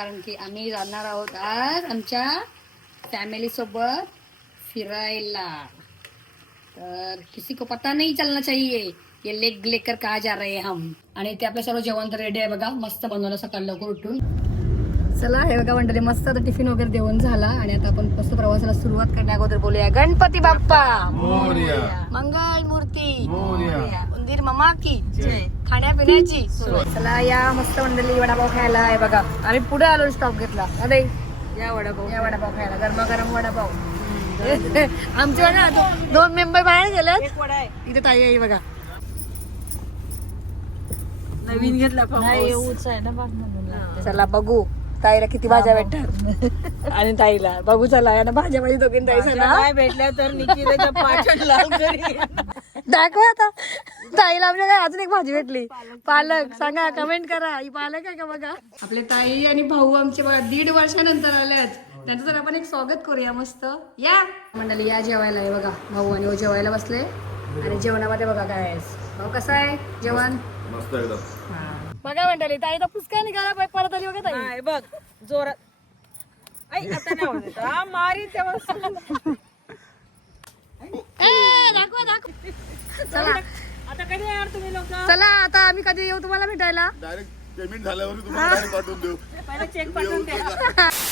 कारण की आम्ही जाणार आहोत आज आमच्या फॅमिली सोबत फिरायला. तर किसी को पता नहीं चलना चाहिए. ये लेग लेकर कहा जा रहे हैं हम? आणि ते आपलं सर्व जेवण तर रेडी आहे बघा. मस्त बनवलं सकाळी लवकर उठून. चला हे बघा मंडळी मस्त आता टिफिन वगैरे देऊन झाला. आणि आता आपण मस्त प्रवासाला सुरुवात करण्या अगोदर बोलूया. गणपती बाप्पा! मंगल मूर्ती उंदीर ममा की खाण्यापिण्याची चला या मस्त मंडळी वडापाव खायला आहे बघा. आम्ही पुढे आलो स्टॉप घेतला. अरे या वडापाव. या वडापाव खायला. गरमागरम वडापाव. आमचे दो- दोन मेंबर बाहेर गेले इथे ताई आहे बघा. नवीन घेतला चला बघू. ताईला किती भाज्या भेटतात. आणि ताईला. बघू चला या भाज्या माझी दोघीं ताई चला काय भेटल्या तर दाखवा आता. ताईला आमच्या काय अजून एक भाजी भेटली. पालक सांगा कमेंट करा. ही पालक आहे का बघा? आपले ताई आणि भाऊ आमचे बघा दीड वर्षानंतर आलेत त्यांचं तर आपण एक स्वागत करूया मस्त. या. मंडळी या जेवायला आहे बघा. भाऊ आणि ओ जेवायला बसले. आणि जेवणामध्ये बघा काय आहे भाऊ कसं आहे? जेवण? मस्त एकदम. बघा मंडळी ताई तर पुचका निघाला परत आली बघा ताई. बघ जोरात. मारी तेव्हा दाखवा दाखवा. चला. आता कधी येणार तुम्ही लोक? चला आता आम्ही कधी येऊ तुम्हाला भेटायला? डायरेक्ट पेमेंट झाल्यावर तुम्हाला direct पाठवून देऊ. पहिला चेक पाठवून द्या. away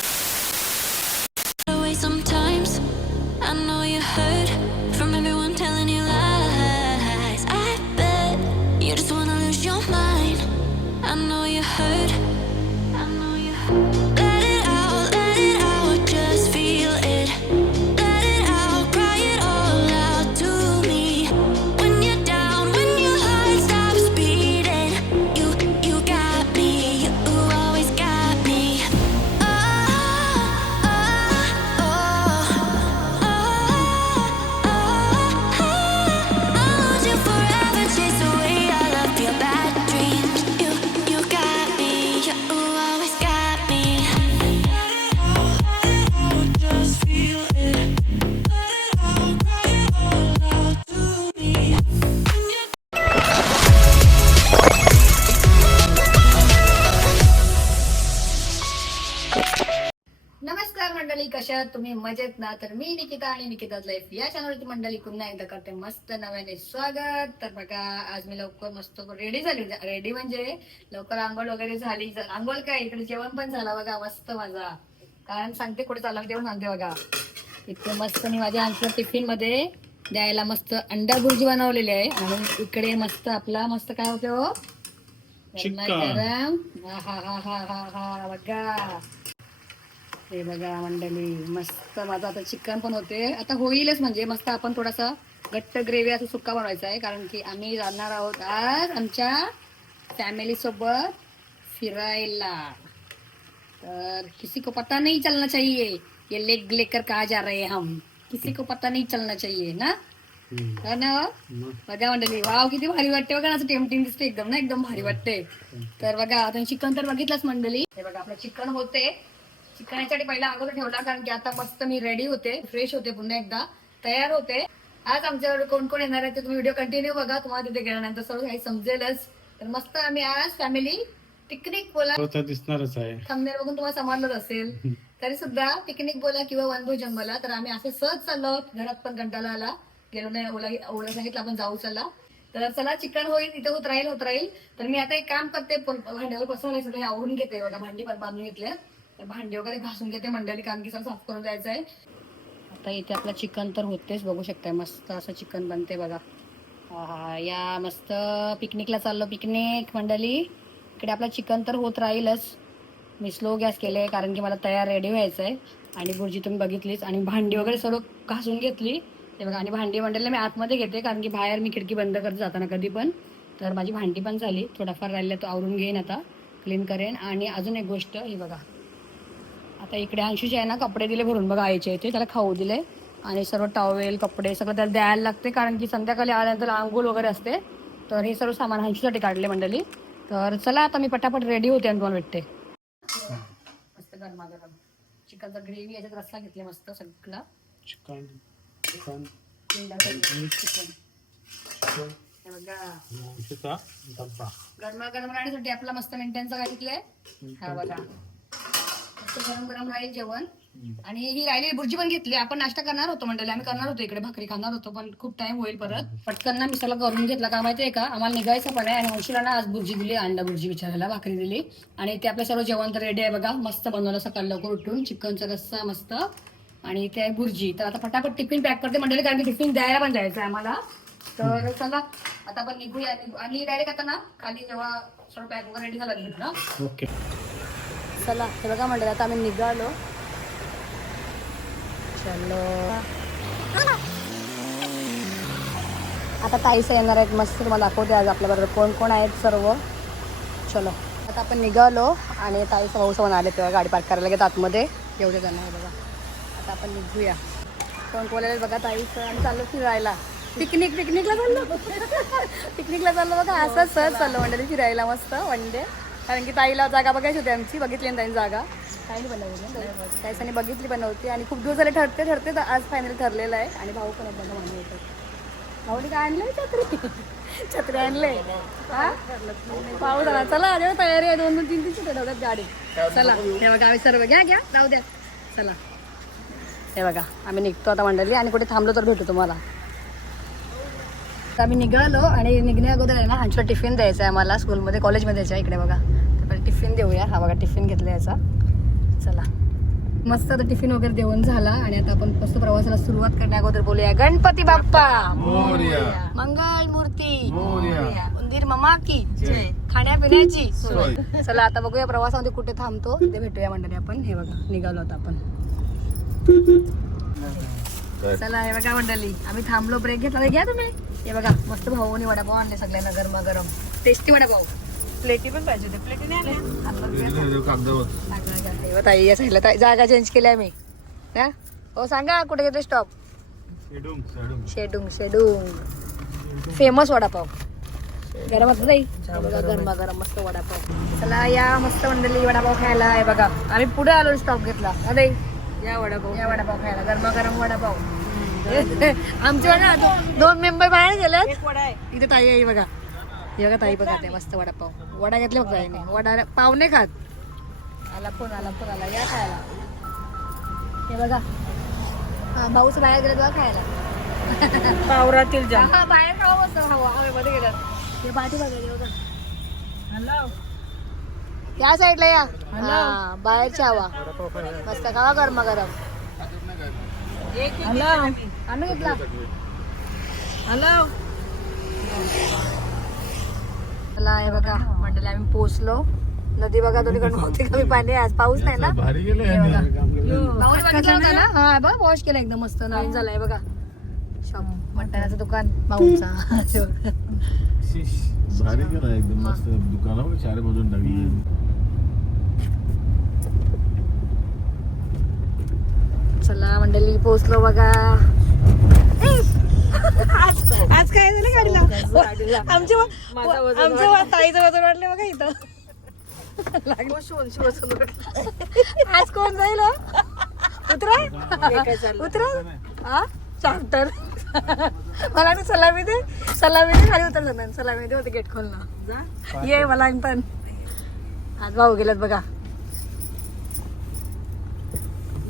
ना तर मी निकिता आणि निकिता लाईफ या चॅनलवरती मंडळी पुन्हा एकदा करते मस्त नव्याने स्वागत. तर बघा आज मी लवकर मस्त रेडी झाली. रेडी म्हणजे लवकर आंघोळ वगैरे झाली. आंघोळ काय? इकडे जेवण पण झालं बघा मस्त माझा. कारण सांगते कुठे चालला तेव्हा सांगते बघा. इतकं मस्त मी माझ्या आमच्या टिफिनमध्ये द्यायला मस्त अंडा भुर्जी बनवलेली आहे. आणि इकडे मस्त आपला मस्त काय होते हो? गरम. हा हा हा हा हा हा बघा. हे बघा मंडळी मस्त माझं आता चिकन पण होते. आता होईलच म्हणजे मस्त आपण थोडासा घट्ट ग्रेव्ही असं सुक्का बनवायचा आहे कारण की आम्ही जाणार आहोत आज आमच्या फॅमिली सोबत फिरायला. तर किसी को पता नहीं चलना चाहिए. ये लेग लेकर कहा जा रहे हैं हम? किसी को पता नहीं चलना चाहिए ना? हो ना? बघा मंडळी वाव किती भारी वाटते बघा ना असं टेम्पटिंग दिसते एकदम ना? एकदम भारी वाटते तर बघा आता चिकन तर बघितलंच मंडळी. हे बघा आपलं चिकन होते. चिकन यासाठी पहिला अगोदर ठेवला कारण की आता मस्त मी रेडी होते फ्रेश होते पुन्हा एकदा तयार होते. आज आमच्याकडे कोण कोण येणार आहे ते तुम्ही व्हिडिओ कंटिन्यू बघा तुम्हाला तिथे गेल्यानंतर सर्व काही समजेलच. तर मस्त आम्ही आज फॅमिली पिकनिक बोला. तर दिसणारच आहे. थंबनेल बघून तुम्हाला समजलंच असेल. तरी सुद्धा पिकनिक बोला किंवा वनभोजन बोला तर आम्ही असे सहज चाललो. घरात पण कंटाळा आला. गेलो नाही ओला ओला सांगितलं आपण जाऊ चला. तर चला चिकन होईल तिथे होत राहील होत राहील. तर मी आता एक काम करते भांड्यावर बसवलंय सगळे आवरून घेते. बघा भांडी पण बांधून घेतले तर भांडी वगैरे घासून घेते मंडळी कारण की सगळं साफ करून जायचं आहे. आता इथे आपलं चिकन तर होतेच बघू शकताय मस्त असं चिकन बनते बघा. हा या मस्त पिकनिकला चाललो पिकनिक मंडळी. इकडे आपलं चिकन तर होत राहीलच. मी स्लो गॅस केले कारण की मला तयार रेडी व्हायचं आहे आणि गुरुजी तुम्ही बघितलीच आणि भांडी वगैरे सर्व घासून घेतली. ते बघा आणि भांडी मंडळीला मी आतमध्ये घेते कारण की बाहेर मी खिडकी बंद करत जाताना कधी पण. तर माझी भांडी पण झाली थोडाफार राहिलं तो आवरून घेईन आता. क्लीन करेन. आणि अजून एक गोष्ट ही बघा. आता इकडे अंशूचे आहे ना कपडे दिले भरून बघा आईचे इथे त्याला खाऊ दिले. आणि सर्व टॉवेल कपडे सगळं त्याला द्यायला लागते कारण की संध्याकाळी आल्यानंतर आंघोळ वगैरे असते. तर हे सर्व सामान अंशूसाठी काढले मंडळी. तर चला आता मी पटापट रेडी होते आणि तुम्हाला भेटते. मस्त गरमागरम चिकनचा ग्रेव्ही याच्यात रस्सा घेतले मस्त सगळा. चिकन चिकन गरमागरम राहण्यासाठी आपला मस्त मेंटेनचा काय घेतलंय हा बघा. गरम गरम राहील जेवण. आणि ही राहिलेली भुर्जी पण घेतली. आपण नाश्ता करणार होतो मंडळी. आम्ही करणार होतो इकडे भाकरी खाणार होतो पण खूप टाइम होईल परत. पटकन ना मिसाला करून घेतला का माहितीये का? आम्हाला निघायचं पण आहे आणि ना आज भुर्जी दिली अंडा भुर्जी विचारायला भाकरी दिली. आणि ते आपलं सर्व जेवण तर रेडी आहे बघा. मस्त बनवलं सकाळी लवकर उठून. चिकनचा रस्सा मस्त. आणि ते आहे भुर्जी. तर आता फटाफट टिफिन पॅक करते मंडळी कारण की टिफिन द्यायला पण जायचं आहे आम्हाला. तर चला आता आपण निघूया. आणि डायरेक्ट आता ना खाली जेव्हा सर्व पॅक वगैरे रेडी झाला ना? ओके. चला हे बघा मंडळी आता आम्ही निघालो. चलो. आता ताईस येणार आहेत मस्त तुम्हाला दाखवते आज आपल्याबरोबर कोण कोण आहेत सर्व. चलो. आता आपण निघालो आणि ताईचा भाऊ समान आले तेव्हा गाडी पार्क करायला घेत आतमध्ये एवढे जण आहे बघा. आता आपण निघूया. कोण कोण आले बघा ताईचं आम्ही चाललो फिरायला पिकनिक पिकनिकला चाललो. पिकनिकला चाललो बघा. असं सहज चाललो म्हणजे फिरायला मस्त वन डे. कारण की ताईला जागा बघायची होती आमची बघितली ना ताईने जागा. ताईने बनवली ना. ताईसाने बघितली बनवती आणि खूप दिवस झाले ठरते ठरते तर आज फायनल ठरलेलं आहे. आणि भाऊ पण एकदम मान्य होतं भाऊनी काय आणलंय? छत्री. छत्री आणले पाऊस आला चला अरे तयारी आहे. दोन दोन तीन तीन छत्र्या ठेवतात गाडी. चला. हे बघा आम्ही सर्व घ्या घ्या. जाऊ द्या. चला. हे बघा आम्ही निघतो आता मंडळी आणि कुठे थांबलो तर भेटू तुम्हाला. तर आम्ही निघालो आणि निघण्या अगोदर आहे ना आमचा टिफिन द्यायचा आहे आम्हाला स्कूलमध्ये कॉलेजमध्ये यायच्या इकडे बघा. तर पहिले टिफिन देऊया. हा बघा टिफिन घेतला याचा. चला. मस्त आता टिफिन वगैरे देऊन झाला आणि आता आपण मस्त प्रवासाला सुरुवात करण्या अगोदर बोलूया. गणपती बाप्पा! मंगल मूर्ती. उंदीर ममा की? खाण्यापिण्याची. चला आता बघूया प्रवासामध्ये कुठे थांबतो. ते भेटूया मंडळी आपण. हे बघा निघालो आता आपण? चला हे बघा मंडळी आम्ही थांबलो ब्रेक घेतला. घ्या तुम्ही. हे बघा मस्त भाऊनी वडापाव आणले सगळ्यांना गरम गरम टेस्टी वडापाव प्लेटी पण पाहिजे होते. प्लेटी नाही ताई या साईडला ताई जागा चेंज केली आम्ही. हा? हो सांगा कुठे घेतो स्टॉप शेडुंग शेडुंग. फेमस वडापाव गरम होतं ताई? गरमा गरम मस्त वडापाव चला या मस्त मंडळी वडापाव खायला. आहे बघा आम्ही पुढे आलो स्टॉप घेतला. अरे या वडापाव या वडापाव खायला. गरमा गरम वडापाव आमचे बघा दोन मेंबर बाहेर गेलेत. इथे ताई आहे बघा. हे बघा ताई पण खाते मस्त वडापाव. वडा घेतले बघ ताईने. वडा पाव नाही खात. आला फोन आला फोन आला. या खायला. हे बघा. हा भाऊच बाहेर गेले बघा खायला. पावरातील जाम हा बाहेर खावा हवा हवेमध्ये गेलं हे पाठी बघा बघा. हॅलो या साईडला या. हा बाहेरची हवा. मस्त खावा गरमा गरम हॅलो आणून घेतला हॅलो. चला हे बघा मंडळी आम्ही पोहोचलो. नदी बघा दोन्हीकडून होते कमी पाणी. आज. पाऊस नाही ना? भारी गेले बघा. पाऊस बघितला होता ना? हा बघ वॉश केला एकदम मस्त. नवीन झालाय बघा. शॉप मटणाचं दुकान भाऊचा. भारी गेला एकदम मस्त. दुकानावर चार बाजून टाकली चला मंडळी पोहोचलो बघा. आज काय झालं गाडीला? आमच्या माझं वजन आमच्या ताईचं वजन वाढलं बघा इथं. आज कोण जाईल हो? उतरा. उतरा. हा? चाप्टर मला ना सलामी दे. सलामी दे खाली उतर जाणार सलामी दे होते गेट खोलणं. ये मला पण. आज भाऊ गेलेत बघा.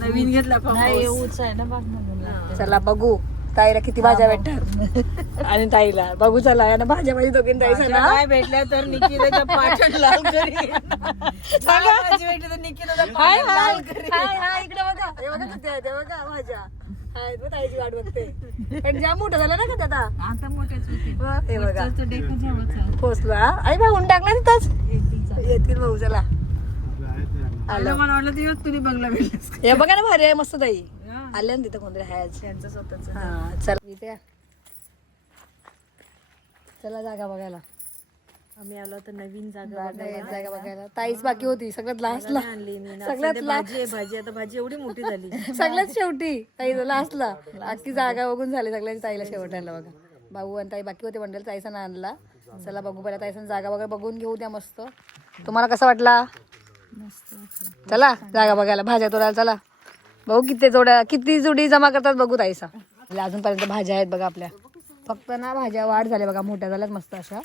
नवीन घेतला पाऊस आहे ना चला बघू. ताईला किती भाज्या भेटतात आणि ताईला. बघू चला या ना भाज्या भाजी दोघींना ताई ना काय भेटल्या तर निकिताच्या पाठण लाल करी. सांगा. भाजी भेटली तर हाय पाठण हाय. लाल करी. हाय हाय इकडे बघा. हे बघा किती बघा भाज्या. हाय ताईची वाट बघते. पण जाम मोठं झालं ना का दादा? आता मोठ्याच होते हे बघा. डेक जावं पोचलो हा? आई भाऊन टाकला तिथंच येतील भाऊ चला. आलं. मला वाटलं ते तुम्ही बंगला भेटलास. हे बघा ना भारी आहे मस्त ताई. आले ना तिथं कोणतरी त्यांचं स्वतःच. हा चला. इथे या. चला जागा बघायला. आम्ही आलो तर नवीन जागा जागा जागा बघायला. ताईच बाकी होती सगळ्यात लास्टला आणली मी सगळ्यात भाजी आहे भाजी आता भाजी एवढी मोठी झाली. सगळ्यात शेवटी ताई लास्टला अख्खी जागा बघून झाली सगळ्यांची ताईला शेवटायला बघा. भाऊ आणि ताई बाकी होते मंडळ ताईचा ना आणला. चला बघू पहिला ताईचा जागा वगैरे बघून घेऊ द्या मस्त. तुम्हाला कसा वाटला. चला जागा बघायला. भाज्या तोडायला चला. बघू किती जोड्या किती जोडी जमा करतात बघू ताईचा अजूनपर्यंत भाज्या आहेत बघा आपल्या. फक्त ना भाज्या वाढ झाल्या बघा मोठ्या झाल्यात मस्त अशा.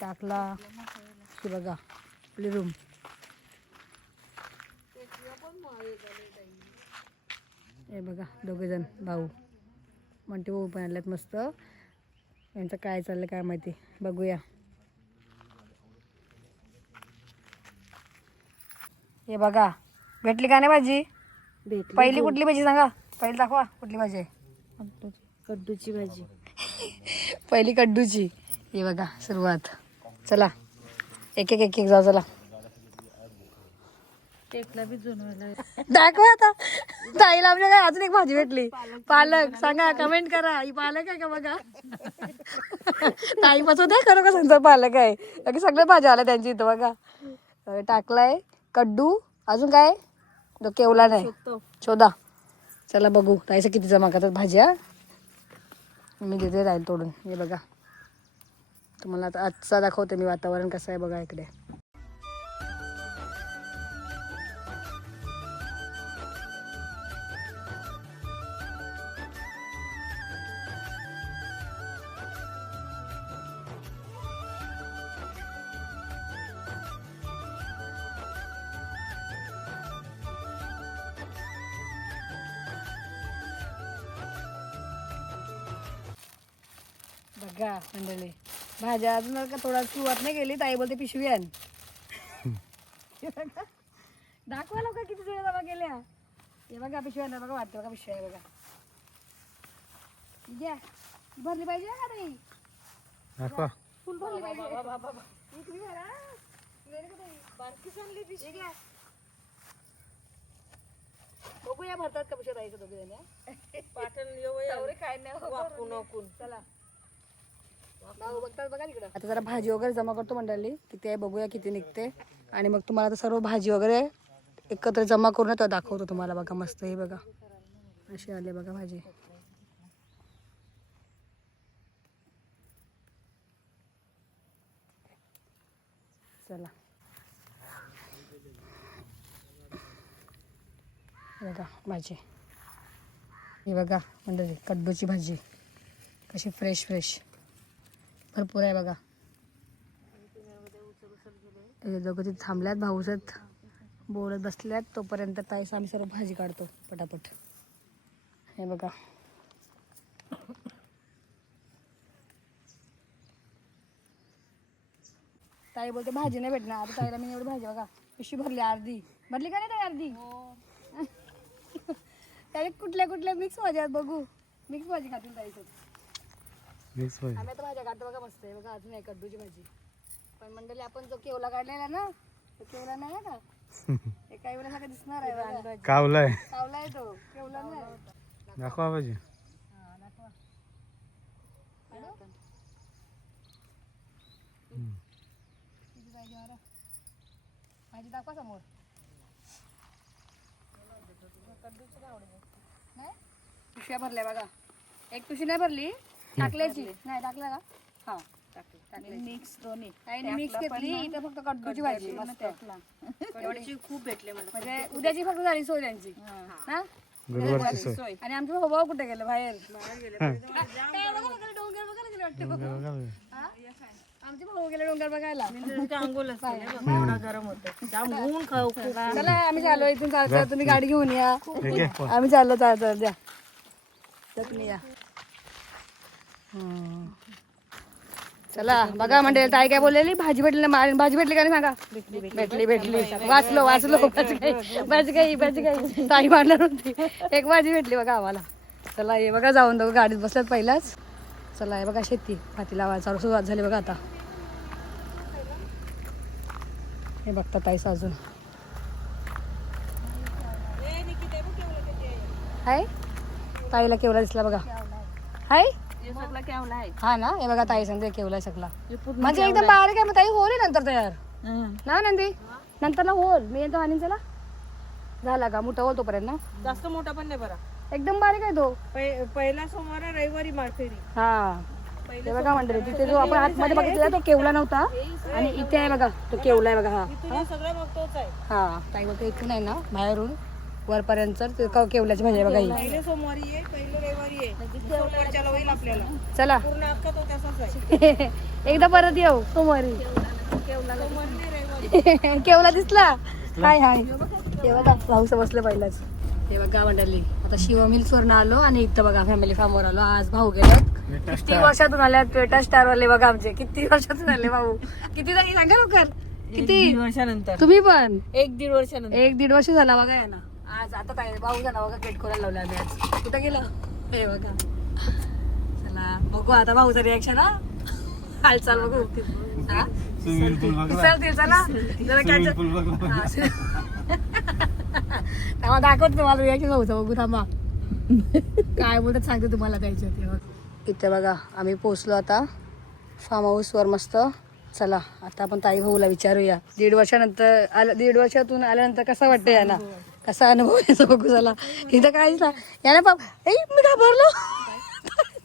टाकला की बघा आपली रूम हे बघा दोघे जण भाऊ. म्हणते भाऊ पण आल्यात मस्त. यांचं काय चाललं काय माहिती बघूया. हे बघा भेटली का नाही भाजी? पहिली कुठली भाजी सांगा? पहिली दाखवा कुठली भाजी आहे. कड्डूची भाजी. पहिली कड्डूची. हे बघा सुरुवात. चला. एक एक एक एक जाऊ चला. दाखवा आता. ताईला आमच्या काय अजून एक भाजी भेटली. पालक सांगा कमेंट करा. ही पालक आहे का बघा? ताई पासून खरं का सांगतो पालक आहे? बाकी सगळे भाज्या आल्या त्यांची इथं बघा. टाकलाय कड्डू. अजून काय? तो केवला नाही. शोधा. चला बघू. ताईचं किती जमा करतात? भाज्या? मी देते ताई तोडून. हे बघा. तुम्हाला आता आजचा दाखवते मी वातावरण कसं आहे बघा इकडे. भाज्या अजून का थोडा सुरुवात नाही केली ताई बोलते पिशवी आण. दाखवा लोक किती जण जमा केल्या? हे बघा पिशवी आणा बघा वाटतं बघा पिशवी आहे बघा. घ्या. भरली पाहिजे का ताई? दाखवा. फुल भरली पाहिजे. इकडे भरा. बारकीच आणली पिशवी. घ्या. बघूया भरतात का पिशवी ताईचं दोघे जण? पाटण काय नाही. वाकून वाकून. चला भाऊ बघतात बघा तिकडं आता जरा भाजी वगैरे जमा करतो मंडळी. किती आहे बघूया किती निघते. आणि मग तुम्हाला आता सर्व भाजी वगैरे एकत्र जमा करून दाखवतो तुम्हाला. बघा मस्त हे बघा. अशी आली बघा भाजी. चला. हे बघा भाजी. ही बघा मंडळी कड्डूची भाजी. कशी फ्रेश फ्रेश भरपूर आहे बघा. हे दोघं तिथे थांबल्यात भाऊसत बोलत बसल्यात. तोपर्यंत ताईस आम्ही सर्व भाजी काढतो पटापट. हे बघा. ताई बोलते भाजी नाही भेटणार. आता ताईला मी एवढी भाजी बघा पिशवी भरली अर्धी. भरली का नाही ताई अर्धी? त्याने कुठल्या कुठल्या मिक्स भाज्या बघू. मिक्स भाजी खातील ताईसोबत मिक्स भाजी आम्ही आता भाज्या काढतो बघा मस्त आहे. बघा अजून आहे कड्डूची भाजी. पण मंडळी आपण जो केवला काढलेला ना तो केवला नाही का? ते काही वेळेला सगळं दिसणार आहे बघा. कावलाय. कावला आहे तो. केवला नाही. दाखवा भाजी. हा. किती पाहिजे? भाजी दाखवा समोर. नाही? पिशव्या भरल्या बघा. एक पिशवी नाही भरली? टाकल्याची नाही टाकल्या का? हा. टाकली. मिक्स दोन्ही. काही मिक्स घेतली इथं फक्त कड्डूची भाजी. मस्त. एवढ्याची खूप भेटले मला. म्हणजे उद्याची फक्त झाली सोय त्यांची सोय. आणि आमचं भाऊ कुठे गेलं? बाहेर. काय बघा बघा, डोंगर बघायला गेले वाटतं बघा. हा? आमचे भाऊ गेले डोंगर बघायला. चला. आम्ही चाललो इथून चालतो तुम्ही गाडी घेऊन या. आम्ही चाललो चालतो द्या तर तुम्ही या. चला बघा म्हणजे ताई काय बोललेली? भाजी भेटली ना मा- भाजी भेटली का नाही सांगा? भेटली भेटली. वाचलो वाचलो बच गाई भाजी काही भाजी काही ताई मारणार होती. एक भाजी भेटली बघा आम्हाला. चला हे बघा जाऊन दोघं गाडीत बसल्यात पहिलाच. चला हे बघा शेती. भाती लावा सुरुवात झाली बघा आता. हे बघता ताईस अजून. हाय? ताईला केवला दिसला बघा. हाय? सगळा केवला आहे हा? ना? हे बघा ताई सांगते केवला शकला म्हणजे एकदम बारीक आहे मग ताई होईल नंतर तयार. ना नंदी? नंतर ना होल. मी येतो आणि चला. झाला का? मोठा होल तोपर्यंत ना? जास्त मोठा पण नाही बरा. एकदम बारीक आहे तो. पहि- पहिला सोमवार रविवारी मारतेरी हा. ते बघा मंडळी तिथे जो आपण आतमध्ये बघितला तो केवला नव्हता. आणि इथे आहे बघा. तो केवला आहे बघा हा. सगळं आहे. हा. ताई बघा इथून आहे ना बाहेरून. वरपर्यंत ते क- केवल्याची भाजी आहे बघा ही. पहिले सोमवारी आहे पहिले रविवारी आहे सोमवारच्याला होईल आपल्याला. चला. पूर्ण अख्खा तो तसाच आहे. एकदा परत येऊ सोमवारी. सोमवारी नाही रविवारी केवला दिसला? हाय हाय. पाऊस बसले पहिलाच. हे बघा मंडळी. आता शिवमिल्सवरून आलो आणि इथं बघा फॅमिली फार्मवर आलो. आज भाऊ गेलेत. किती वर्षातून आल्यात पेटा स्टार वाले बघा आमचे. किती वर्षातून आले भाऊ? किती झाली सांगा लवकर. किती? वर्षानंतर. तुम्ही पण? एक दीड वर्षानंतर. एक दीड वर्ष झाला बघा या ना आज आता काय भाऊ झाला बघा गेट खोलायला लावला आम्ही आज. कुठं गेलं? हे बघा. चला बघू आता भाऊचं रिॲक्शन हा. हालचाल बघू. हा? बघला चल ते चला जरा स्विमिंग catch- पूल बघला हा, असं. थांबा दाखवते तुम्हाला रिॲक्शन भाऊचं बघू थांबा. काय बोलतात सांगते तुम्हाला ते बघ. इथे बघा आम्ही पोहोचलो आता. फार्म हाऊसवर मस्त. चला आता आपण ताई भाऊला विचारूया. दीड वर्षानंतर आलं दीड वर्षातून आल्यानंतर कसं वाटतं याला कसा अनुभव याचा बघू चला. इथं काहीच ना याने बाप ए मी घाबरलो.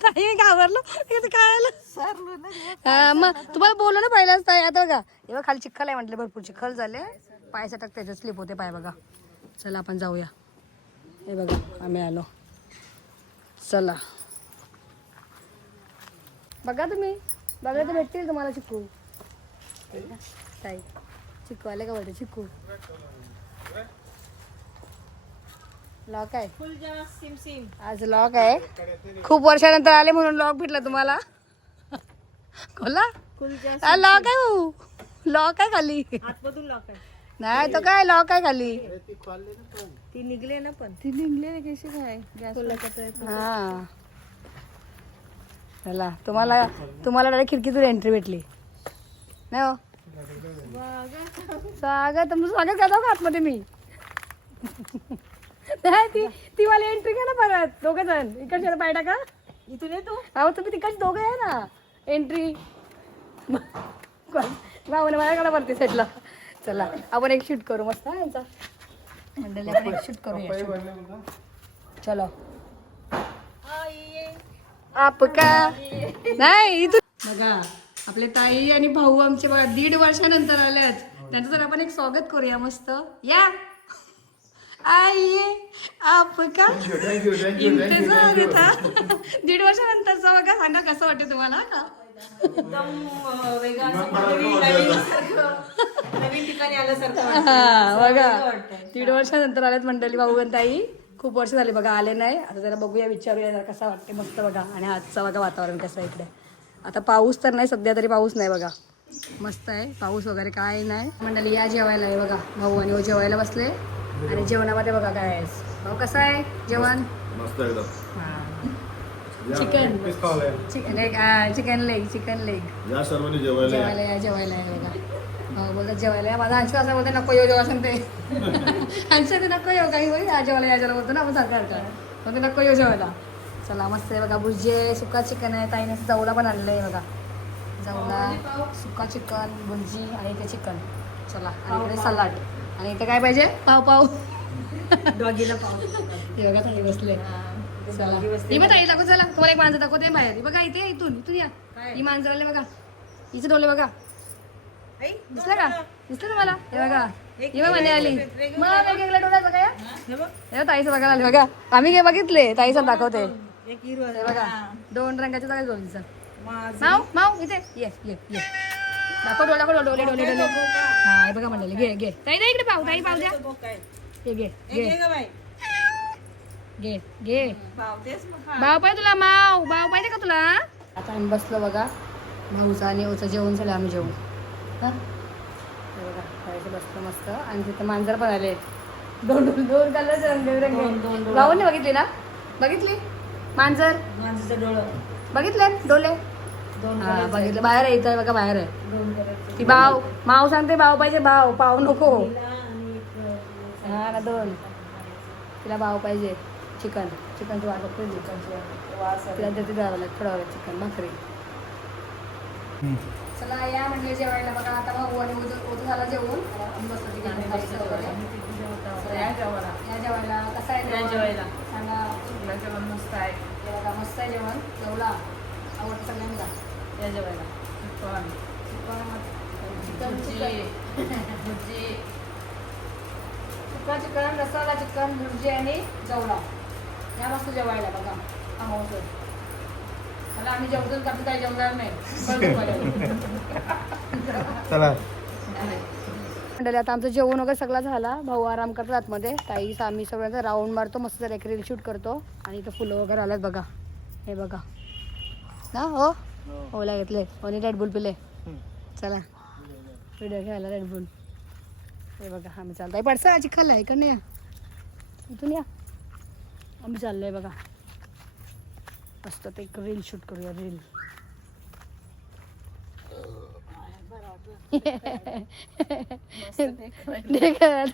ताई मी घाबरलो. इथं काय आलं हा, मग तुम्हाला बोललो ना पहिलाच ताई आता बघा. हे बघा खाली चिखल आहे म्हटलं भरपूर चिखल झाले. पाय सटक त्याच्यात स्लिप होते पाय बघा. चला आपण जाऊया. हे बघा आम्ही आलो. चला. बघा तुम्ही. बघा तर भेटतील तुम्हाला चिकू. ताई चिकू आले का वाटतं चिकू. लॉक आहे. फुलजा सिम सिम आज लॉक आहे. खूप वर्षानंतर आले म्हणून लॉक भेटला तुम्हाला? खोला? लॉक आहे भाऊ. लॉक आहे खाली. आतमधून लॉक आहे. नाही तो काय लॉक आहे खाली? ती निघले ना पण. ती निघले कशी काय? हा. चला तुम्हाला तुम्हाला डायरेक्ट खिडकीतून एंट्री भेटली. नाही हो? स्वागत तुमचं स्वागत करतो का आतमध्ये मी? नाही ती ती मला एंट्री घ्या ना परत. दोघे जण. इकडच्या पाय टाका. इथून येतो अहो तुम्ही तिकडचे दोघे आहे ना. एंट्री भाऊ माझ्याकडे वरती सेटला चला आपण एक शूट करू मस्त हा यांचा. मंडळी आपण एक शूट shoot. चलो. आपका नाही इथून बघा आपले ताई आणि भाऊ आमचे बघा दीड वर्षानंतर आल्यात त्यांचं तर आपण एक स्वागत करूया मस्त. या. आइए आपका इंतजार था दीड वर्षानंतरचा बघा सांगा कसं वाटतं तुम्हाला? का एकदम वेगळं नवीन ठिकाणी आल्यासारखं. हा बघा. दीड वर्षानंतर आल्यात मंडळी भाऊ ताई खूप वर्ष झाली बघा आले नाही. आता जरा बघूया विचारूया जरा कसा वाटते मस्त बघा. आणि आजचा बघा वातावरण कसं आहे इकडे. आता पाऊस तर नाही सध्या तरी पाऊस नाही बघा. मस्त आहे. पाऊस वगैरे काय नाही. मंडळी या जेवायला आहे बघा. भाऊ आणि हो जेवायला बसले. आणि जेवणामध्ये बघा काय आहे भाऊ कसं आहे? जेवण? मस्त एकदम. Chicken chicken leg chicken leg chicken leg या सर्वांनी जेवायला या. जेवायला बघा. बोलतात जेवायला या. माझा अंशू असं बोलते नको येऊ जेव्हा सांगते. अंशू ते नको येऊ काही होईल जेवायला या जेवायला बोलतो ना आपण सारखं मग ते नको येऊ जेवायला. चला मस्त आहे बघा. भुर्जी सुका चिकन आहे ताईने जवला पण आणलं आहे बघा. जवला सुका चिकन भुर्जी आणि ते चिकन चला आणि सलाड आणि इथे काय पाहिजे? पाव पाव. डॉगीला पाव. हे बघा ताई बसले. चला. ही ताई दाखव चला. तुम्हाला एक मांजर दाखवते बाहेर. ही बघा इथे इथून इथून या. ही मांजर आले बघा. हिचे डोले बघा. दिसलं का? दिसलं तुम्हाला? हे बघा. ही बघ म्हणे आली. मग वेगवेगळ्या डोळ्यात बघा या. ताईचं बघायला आले बघा. आम्ही काय बघितले. ताईचं दाखवते. बघा. दोन रंगाचे सगळे डोलीचं माझं. माव माव इथे. ये ये ये. दाखव डोळे दाखव डोले डोले डोले हा हे बघा म्हणले घे घे. ताई ताई इकडे पाहू ताई पाहू द्या. हे घे घे. घे घे. भाव पाहिजे तुला माव. भाव पाहिजे का तुला? आता आम्ही बसलो बघा. भाऊचं आणि ओचं जेवण झालं आम्ही जेवण हा? बघा बसलो मस्त. आणि तिथं मांजर पण आले. दोन दोन दोन कलर रंगबिरंगी भाऊने बघितली ना? बघितली? मांजर? माझं डोळं. बघितले? डोले हा बघितलं. बाहेर आहे इथं बघा बाहेर आहे. ती भाव माव सांगते भाव पाहिजे भाव पाव नको. हा ना दोन. तिला भाव पाहिजे चिकन. चिकनची वाट बघते चिकनची तिला देते द्यावं लागतं थोडा चिकन भाकरी. चला या म्हणजे जेवायला. बघा आता भाऊ आणि उद्या उद्या झाला जेवून बसतो या जेवायला. या जेवायला. कसं आहे या? जेवायला. सांगा. जेवण मस्त आहे. बघा मस्त आहे जेवण. जेवला. आवडतं सगळ्यांना. या जेवायला chicken. Chicken bhurji chicken bhurji सुका चिकन रसाला चिकन भुर्जी आणि जवळा या मस्त जेवायला बघा. मला आम्ही जेवतो काही जेवणार नाही. चला. मंडळी आता आमचं जेवण वगैरे सगळं झाला. भाऊ आराम करतात आतमध्ये. ताई आम्ही सगळ्यांचा राऊंड मारतो मस्त जरा एक रील शूट करतो. आणि इथं फुलं वगैरे आल्यात बघा. हे बघा. ना हो? ओला घेतले. आणि रेडबुल पिले. चला. व्हिडिओ घ्यायला रेडबुल हे बघा आम्ही चालतोय पडसा चिखल आहे इकडे या इथून या. आम्ही चाललोय बघा. मस्त ते एक रील शूट करूया रील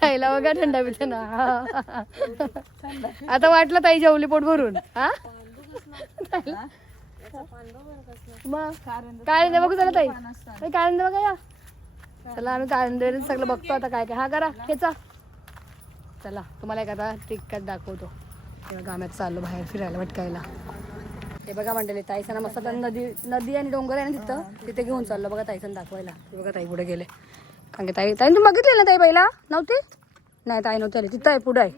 ताईला बघा थंडा पिते ना. आता वाटलं ताई जेवली पोट भरून. हा? ताईला? मग. काळिंदे बघू चला ताई. ताई, काळिंदे बघा या. चला आम्ही काळिंदे सगळं बघतो आता काय काय. हा करा. खेचा. चला तुम्हाला एक आता काय दाखवतो. तेव्हा गाम्यात चाललो बाहेर फिरायला भटकायला. हे बघा मंडळी ताईसना मस्त नदी नदी आणि डोंगर आहे ना तिथं तिथे घेऊन चाललो बघा ताईसन दाखवायला. बघा ताई पुढे गेले. कारण की ताई ताई तुम्ही बघितले ना ताई पहिला? नव्हती? नाही ताई नव्हती आली. तिथं आहे पुढे आहे.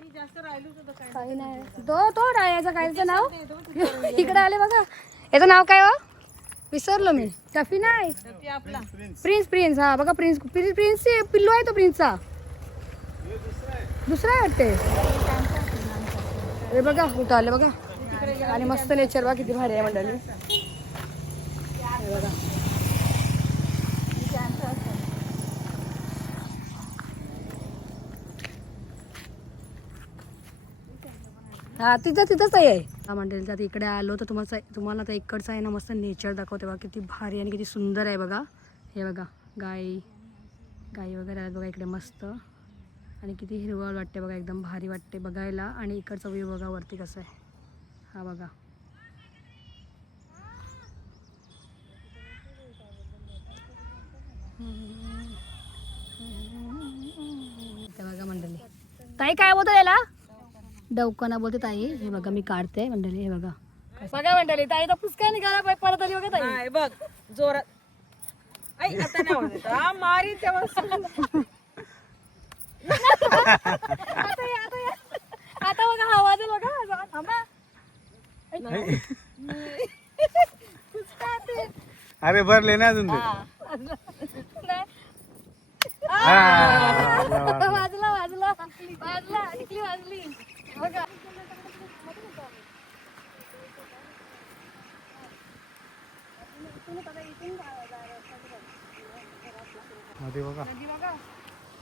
काही नाही. तो तो रायाचा काय त्याचं नाव? इकडे आले बघा. याचं नाव काय हो? विसरलो मी. टफी नाही आपला. प्रिन्स प्रिन्स हा बघा प्रिन्स प्रिन्स प्रिन्स पिल्लू आहे तो प्रिन्सचा दुसरा आहे वाटते हे बघा कुठं आले बघा. आणि मस्त नेचर बघा किती भारी आहे मंडळी. बघा. हा तिथं तिथंच आहे. हा मंडळी तर इकडे आलो तर तुम्हाला तुम्हाला तर इकडचं आहे ना मस्त नेचर दाखवते बघा किती भारी आणि किती सुंदर आहे बघा. हे बघा गाई गाई वगैरे आहेत बघा इकडे मस्त. आणि किती हिरवळ वाटते बघा एकदम भारी वाटते बघायला. आणि इकडचा व्ह्यू बघा वरती कसं आहे. हा बघा. बघा मंडळी. ताई काय बोलतो याला? डवकना बोलते ताई हे बघा मी काढते मंडळी हे बघा बघा मंडळी ताई तर पुसका निघाला पाय परत आली बघा ताई नाही बघ जोरात ऐ आता नाही आवाज येत. हा मारी तेव्हा. आता या, आता या. आता बघा हा आवाज आहे बघा जरा थांबा. अरे भरले ना अजून ते नाही. हा, मध्ये बघा.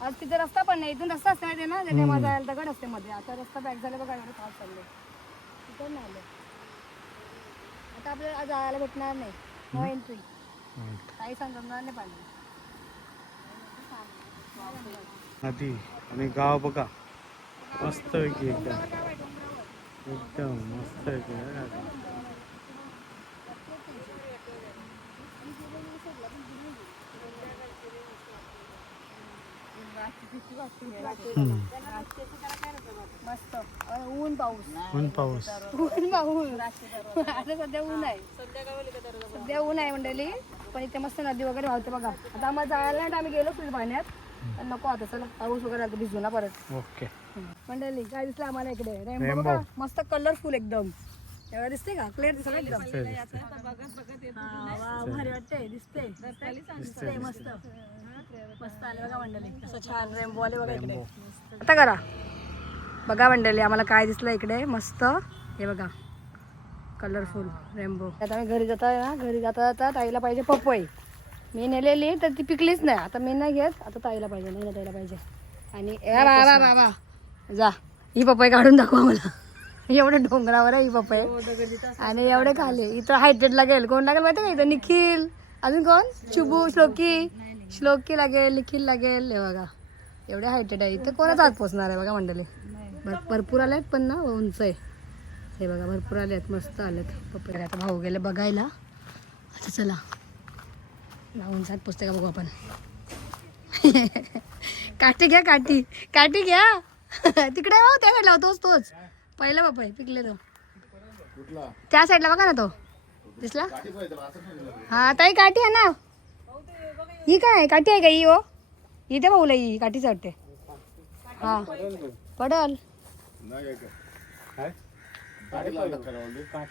आज तिथे रस्ता पण नाही. इथून रस्ता असते माहिती ना? त्याच्या माझा यायला दगड असते मध्ये. आता रस्ता बॅक झाला बघा एवढं फास्ट चालले तिथं नाही आलं. आता आपल्याला आज जायला भेटणार नाही. नो एंट्री काही समजणार नाही पाहिजे नदी आणि गाव बघा. मस्त पैकी एकदम. एकदम मस्त ऊन पाऊस ऊन पाऊस. ऊन पाऊस. आता सध्या ऊन आहे. सध्या ऊन आहे मंडळी. पण इथे मस्त नदी वगैरे वाहते बघा. आता आम्हाला जायला नाही आम्ही गेलो पाण्यात पण नको आता चला पाऊस वगैरे आता भिजू ना परत. ओके. मंडळी काय दिसलं आम्हाला इकडे? रेनबो. बघा मस्त कलरफुल एकदम. एवढं दिसते का? क्लिअर दिसत एकदम? हा, वा, भारी वाटते दिसते दिसते मस्त. मस्त आले बघा मंडळी. कसं छान रेनबो आले बघा इकडे. आता करा. बघा मंडळी आम्हाला काय दिसलं इकडे? मस्त. हे बघा. कलरफुल रेनबो आता मी घरी जाता ना? घरी जाता जाता ताईला पाहिजे पपई. मी नेलेली तर ती पिकलीच नाही. आता मी नाही घेत. आता ताईला पाहिजे नाही ताईला पाहिजे. आणि ए बाबा बाबा. जा. ही पपई काढून दाखवा मला. एवढं डोंगरावर आहे ही पपई. आणि एवढे खाले. इथं हायटेड लागेल कोण लागेल माहिती का इथं? निखिल. अजून कोण? शुभू श्लोकी. श्लोकी लागेल निखिल लागेल हे बघा. एवढे हायटेड आहे. इथे कोणाच हात पोचणार आहे बघा मंडळी? भर- भरपूर आले आहेत पण ना उंच आहे. हे बघा भरपूर आले आहेत. मस्त आलेत पपई. आता भाऊ गेले बघायला. आता चला. लावून सात पुस्तका बघू आपण. काठी घ्या काठी. काठी घ्या. तिकडे हो त्या साईडला तोच तोच. पहिला पपई पिकले तो. त्या साईडला बघा ना तो. दिसला? हा ताई काठी आहे ना. ही काय काठी आहे का ही हो? इथे भाऊला ही काठीच वाटते हा. पडल.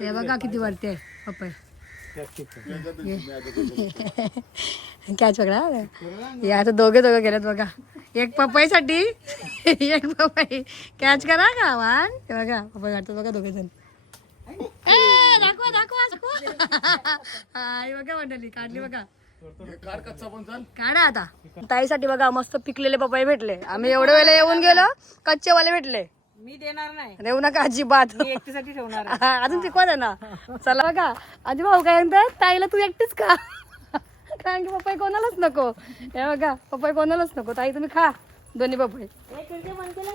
हे बघा किती वरती आहे. पपई कॅच पकडा हे? आता दोघे दोघे गेलेत बघा. एक पपईसाठी एक पपई. कॅच करा का वान बघा पपई काढतात बघा दोघे जण दाखवा दाखवा दाखवा. हा बघा मंडळी काढली बघा. काढा आता. ताईसाठी बघा मस्त पिकलेले पपई भेटले. आम्ही एवढे वेळेला येऊन गेलो कच्चे वाले भेटले. मी देणार नाही. देऊ नका अजिबात. मी एकटीसाठी ठेवणार आहे. हा, अजून पिकवा दे ना? चला. बघा आजी भाऊ काय म्हणतात ताईला तू एकटीच का कारण की पपई कोणालाच नको. हे बघा पपई कोणालाच नको. ताई तुम्ही खा. दोन्ही पपई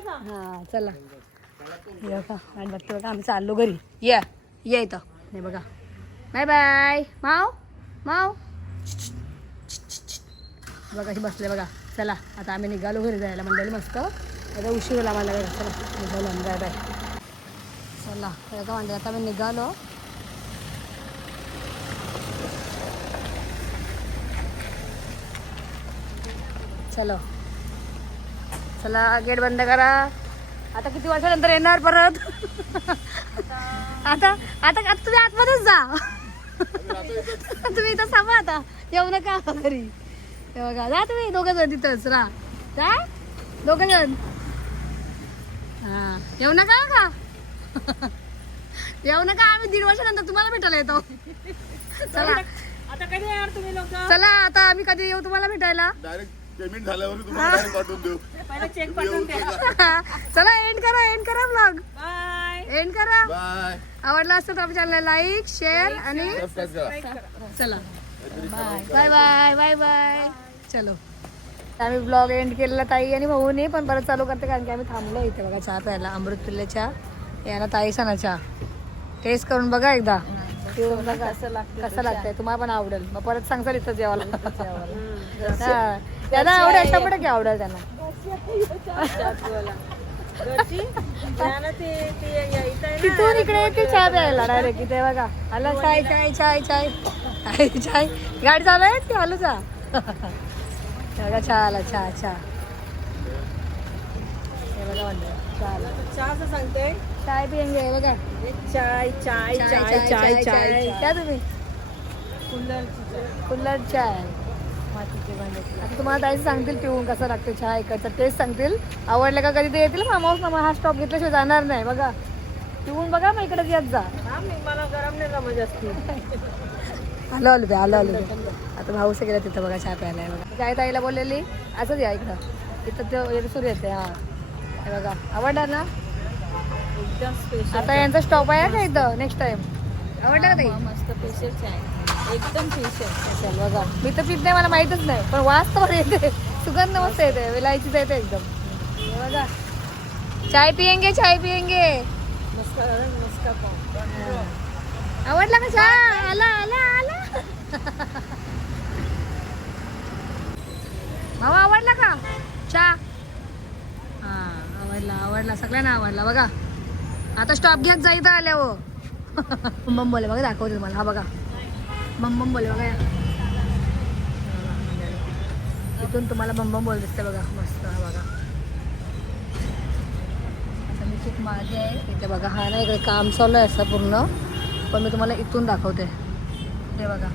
हा चला. हे बघा वाट बघते बघा आम्ही चाललो घरी. ये ये इथं. हे बघा. Bye bye. माव माव बघा अशी बसले बघा. चला आता आम्ही निघालो घरी जायला. मंडळी मस्त. आता उशीर होला मला घरी चला निघालो बाय बाय चला तर का म्हणजे आता मी निघालो. चलो. चला गेट बंद करा. आता किती वर्षानंतर येणार परत? आता आता आता तुम्ही आतमध्येच जा. तुम्ही इथं थांबा आता. येऊ नका घरी. हे बघा जा तुम्ही दोघं जण तिथंच राहा जा. दोघं जण हा. येऊ नका का? येऊ नका आम्ही दीड वर्षानंतर तुम्हाला भेटायला येतो. चला. आता कधी येणार तुम्ही लोक? चला आता आम्ही कधी येऊ तुम्हाला भेटायला? डायरेक्ट पेमेंट झाल्यावर तुम्हाला direct पाठवून देऊ. पहिला चेक पाठवून द्या. चला एंड करा एंड करा ब्लॉग बाय एंड करा. बाय आवडला असतं तर आमच्या चॅनलला लाईक शेअर आणि सबस्क्राईब करा. चला. बाय बाय बाय बाय चलो. आम्ही ब्लॉग एंड केलेला ताई आणि भाऊने पण परत चालू करते कारण की आम्ही थांबलो इथे बघा चहा प्यायला अमृत पिल्ले चहा याला ताई सणा चहा. टेस्ट करून बघा एकदा. पिऊन बघा कसं लागतंय तुम्हाला पण आवडेल. मग परत सांगसाल इथं जेवायला. हा. त्यांना आवडेल शंभर टक्के आवडेल त्यांना. तिथून इकडे येते चहा प्यायला डायरेक्ट इथे बघा. आला चाय चाय चाय चाय. चाय चाय. गाडी चालू आहे की आलो चा बघा चहा आला चहा चहा हे बघा म्हणलं चहा आला चहाचं सांगते. चाय पियेंगे बघा. चाय चाय चाय चाय चाय क्या तुम्ही. चाय. कुल्लर चाय. मातीचे भांडे. आता तुम्हाला ताईचं सांगतील पिऊन कसं लागतं चहा इकडचा. टेस्ट सांगतील. आवडलं का कधी ते येतील? फार्म हाऊस ना हा स्टॉप घेतल्याशिवाय जाणार नाही. बघा. पिऊन बघा मग इकडे येत जा. मला गरम नाही जास्ती. आलो आलो बे आलो आलो. आता भाऊ गेला तिथं बघा चहा प्यायला. आहे बघा. काय ताईला बोललेली असंच या इकडं. इथं ते सुरू येते हा. हे बघा आवडला ना? एकदम स्पेशल आता यांचा स्टॉप आहे का इथं? नेक्स्ट टाइम आवडला का ताई? मस्त स्पेशल चाय एकदम बघा. मी तर पित नाही मला माहीतच नाही पण वास तर येते. सुगंध मस्त येते विलायचीच येते एकदम. बघा. चाय पियेंगे चाय पियेंगे. मस्त मस्त पाव आवडला का चहा आला आला आला भाऊ आवडला का? चहा? हा आवडला आवडला. सगळ्यांना आवडला. बघा. आता स्टॉप घेत जा इथं आल्यावर. बम बोले बघा दाखवते तुम्हाला. हा बघा. बम बोले बघा. इथून तुम्हाला बम बम बोल दिसते बघा. मस्त हा बघा. आता मी खूप मागे आहे. इथे बघा हा ना इकडे काम चालू आहे असं पूर्ण. पण मी तुम्हाला इथून दाखवते. हे बघा.